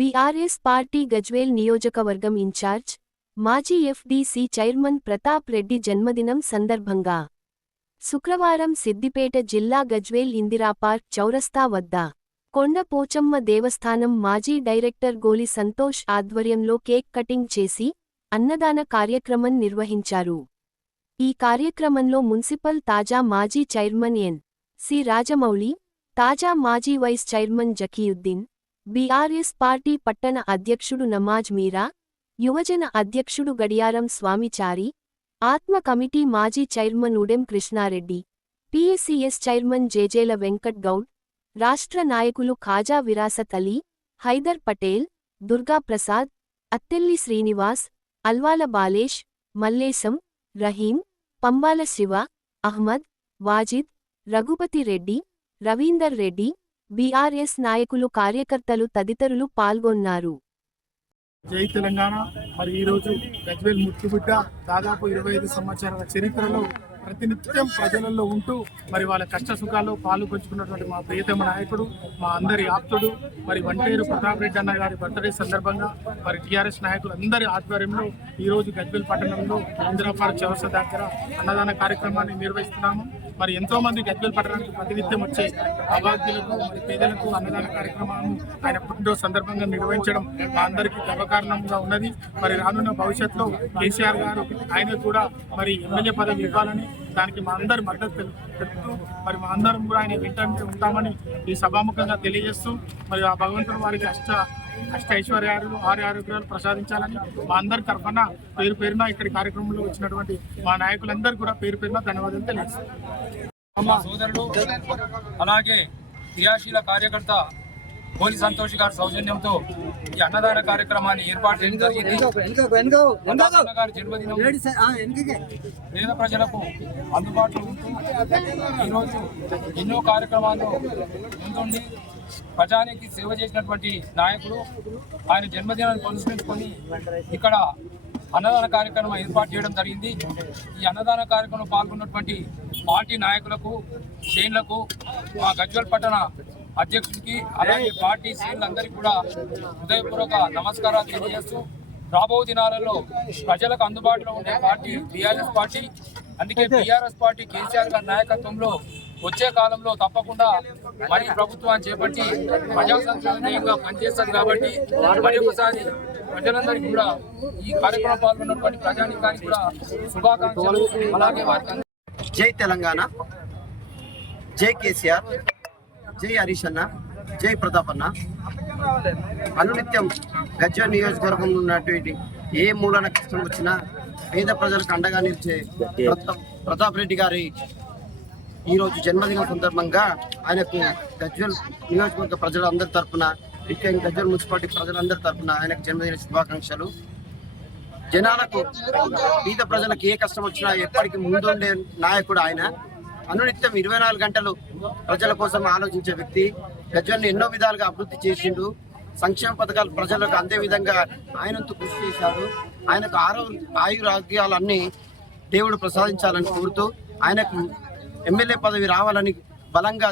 BRS party Gajwel నియోజకవర్గం incharge మాజీ FDC chairman Pratap Reddy జన్మదినం సందర్భంగా శుక్రవారం సిద్దిపేట జిల్లా గజ్వేల్ ఇందిరాపార్క్ చౌరస్తా వద్ద కొండ పోచమ్మ దేవస్థానం మాజీ డైరెక్టర్ గోలి సంతోష్ ఆధ్వర్యంలో కేక్ కటింగ్ చేసి అన్నదాన కార్యక్రమం నిర్వహించారు. ఈ కార్యక్రమంలో మున్సిపల్ తాజా మాజీ చైర్మన్ ఎన్ సి రాజమౌళి తాజా మాజీ vice chairman Zakiuddin BRS party పట్టణ అధ్యక్షుడు నమాజ్ మీరా యువజన అధ్యక్షుడు గడియారం స్వామిచారి ఆత్మ కమిటీ మాజీ chairman Udem Krishnareddy PSCS chairman Jejela Venkat Goud రాష్ట్ర నాయకులు ఖాజా విరాసత్ అలీ హైదర్ పటేల్ దుర్గా ప్రసాద్ అత్తెల్లి శ్రీనివాస్ అల్వాల బాలేష్ మల్లేశం రహీం పంబాల శివ అహ్మద్ వాజిద్ రఘుపతి రెడ్డి రవీందర్ రెడ్డి బీఆర్ఎస్ నాయకులు కార్యకర్తలు తదితరులు పాల్గొన్నారు. జై తెలంగాణ. మరి ఈరోజు గజ్వేల్ ముట్టుబిడ్డ దాదాపు ఇరవై ఐదు సంవత్సరాల చరిత్రలో ప్రతినిత్యం ప్రజలలో ఉంటూ మరి వాళ్ళ కష్ట సుఖాల్లో పాలు పంచుకున్నటువంటి మా ప్రియతమ నాయకుడు మా అందరి ఆప్తుడు మరి వంటేరు ప్రతాప్ రెడ్డి అన్న గారి బర్త్డే సందర్భంగా మరి టీఆర్ఎస్ నాయకులు అందరి ఆధ్వర్యంలో ఈరోజు గజ్వేల్ పట్టణంలో ఇందిరాపార్క్ చౌరస దగ్గర అన్నదాన కార్యక్రమాన్ని నిర్వహిస్తున్నాము. మరి ఎంతో మంది గజ్వేల్ పట్టణానికి ప్రతినిత్యం వచ్చే అభాగ్యులకు మరి పేదలకు అన్నదాన కార్యక్రమాలను ఆయన పుట్టినరోజు సందర్భంగా నిర్వహించడం మా అందరికీ గర్వకారణంగా ఉన్నది. మరి రానున్న భవిష్యత్తులో కేసీఆర్ గారు ఆయన కూడా మరి ఎమ్మెల్యే పదవి ఇవ్వాలని దానికి మా అందరి మద్దతు తెలుపుతూ మరి మా అందరం కూడా ఆయన వెంటనే ఉంటామని ఈ సభాముఖంగా తెలియజేస్తూ మరి ఆ భగవంతుడు వారికి అష్ట అష్ట ఐశ్వర్యాలు ఆరు ఆరోగ్యాలు ప్రసాదించాలని మా అందరి తరఫున పేరు పేరున ఇక్కడి కార్యక్రమంలో వచ్చినటువంటి మా నాయకులందరూ కూడా పేరు పేరున ధన్యవాదాలు తెలియజేస్తాం సోదరుడు అలాగే క్రియాశీల కార్యకర్త కోలి సంతోష్ గారి సౌజన్యంతో ఈ అన్నదాన కార్యక్రమాన్ని ఏర్పాటు చేయడం జరిగింది. అన్న గారి జన్మదినం పేద ప్రజలకు అందుబాటులో ఉంటూ ఈరోజు ఎన్నో కార్యక్రమాల్లో ముందుండి ప్రజానికి సేవ చేసినటువంటి నాయకుడు ఆయన జన్మదినాన్ని పురస్కరించుకొని ఇక్కడ అన్నదాన కార్యక్రమం ఏర్పాటు చేయడం జరిగింది. ఈ అన్నదాన కార్యక్రమంలో పాల్గొన్నటువంటి పార్టీ నాయకులకు శ్రేణులకు మా గజ్వల్ పట్టణ అధ్యక్షుడికి అలాగే పార్టీ శ్రేణులందరికీ కూడా హృదయపూర్వక నమస్కారాలు తెలియజేస్తూ రాబో దినాలలో ప్రజలకు అందుబాటులో ఉండే పార్టీ బీఆర్ఎస్ పార్టీ అందుకే బీఆర్ఎస్ పార్టీ కేసీఆర్ గారి నాయకత్వంలో వచ్చే కాలంలో తప్పకుండా మరి ప్రభుత్వాన్ని చేపట్టి ప్రజా సంక్షేమంగా పనిచేస్తుంది కాబట్టి మరి ఒకసారి ప్రజలందరికీ కూడా ఈ కార్యక్రమం పాల్గొన్నటువంటి ప్రజానికానికి కూడా శుభాకాంక్షలు అలాగే వారికి జై తెలంగాణ జై కేసీఆర్. జై హరీష్ అన్న జై ప్రతాప్ అన్న. అనునిత్యం గజ్వల్ నియోజకవర్గంలో ఉన్నటువంటి ఏ మూలన కష్టం వచ్చినా పేద ప్రజలకు అండగా నిలిచే ప్రతాప్ రెడ్డి గారి ఈరోజు జన్మదిన సందర్భంగా ఆయనకు గజ్వల్ నియోజకవర్గ ప్రజలందరి తరఫున ముఖ్యంగా గజ్వల్ మున్సిపాలిటీ ప్రజలందరి తరపున ఆయనకు జన్మదిన శుభాకాంక్షలు. జనాలకు పేద ప్రజలకు ఏ కష్టం వచ్చినా ఎప్పటికీ ముందుండే నాయకుడు ఆయన. అనునిత్యం ఇరవై నాలుగు గంటలు ప్రజల కోసం ఆలోచించే వ్యక్తి గజ్వల్ని ఎన్నో విధాలుగా అభివృద్ధి చేసిండు. సంక్షేమ పథకాలు ప్రజలకు అందే విధంగా ఆయనంతో కృషి చేశాడు ఆయనకు ఆరో ఆయురాగ్యాలన్నీ దేవుడు ప్రసాదించాలని కోరుతూ ఆయనకు ఎమ్మెల్యే పదవి రావాలని బలంగా